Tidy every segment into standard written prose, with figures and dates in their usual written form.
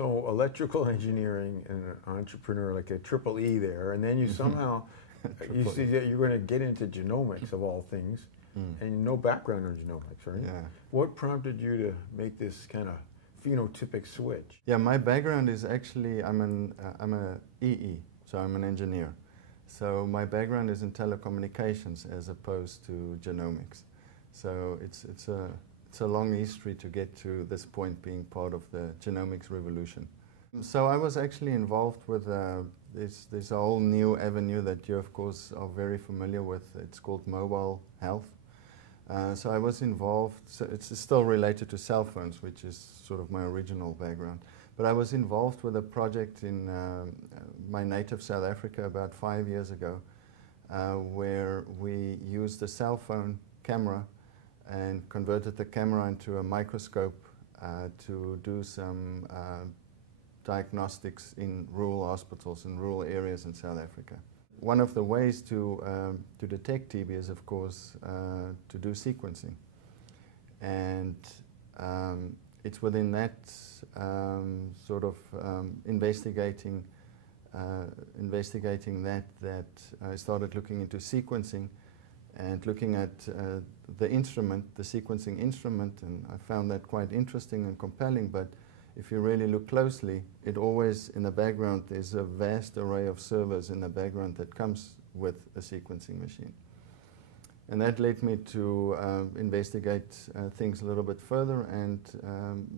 So electrical engineering and an entrepreneur, like a triple E there, and then you somehow, you see that you're going to get into genomics of all things, and no background in genomics, right? Yeah. What prompted you to make this kind of phenotypic switch? Yeah, my background is actually, I'm a EE, so I'm an engineer. So my background is in telecommunications as opposed to genomics. So it's a long history to get to this point being part of the genomics revolution. So I was actually involved with this whole new avenue that you of course are very familiar with. It's called mobile health. So I was involved, so it's still related to cell phones, which is sort of my original background. But I was involved with a project in my native South Africa about 5 years ago, where we used a cell phone camera and converted the camera into a microscope to do some diagnostics in rural hospitals in rural areas in South Africa. One of the ways to detect TB is, of course, to do sequencing. And it's within that sort of investigating that I started looking into sequencing and looking at the instrument, the sequencing instrument, and I found that quite interesting and compelling. But if you really look closely, it always, in the background, there's a vast array of servers in the background that comes with a sequencing machine. And that led me to investigate things a little bit further, and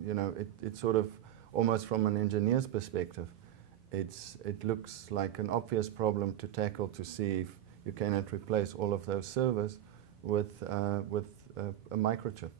you know, it sort of, almost from an engineer's perspective, it looks like an obvious problem to tackle, to see if you cannot replace all of those servers with a microchip.